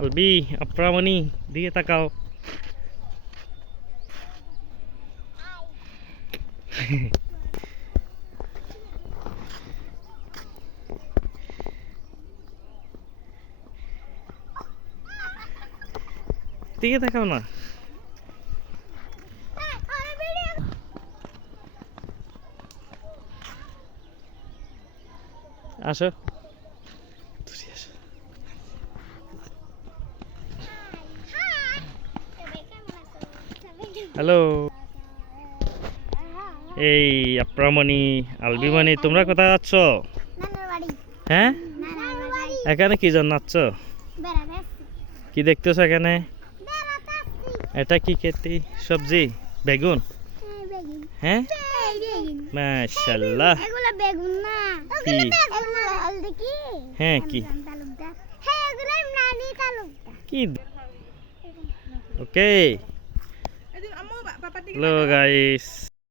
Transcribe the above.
আলবি আপ্রামণি দিকে তাকাও। দিকে তাকাও না। আসো হ্যালো। এই আপ্রামণি আলবিমণি তোমরা কোথায় যাচ্ছ? হ্যাঁ, এখানে কি জন্য যাচ্ছ? কি দেখতেছো এখানে? এটা কি খেতে সবজি? বেগুন? হ্যাঁ, মাশাআল্লাহ। কি? হ্যাঁ কি কি? ওকে, হ্যালো গাইস।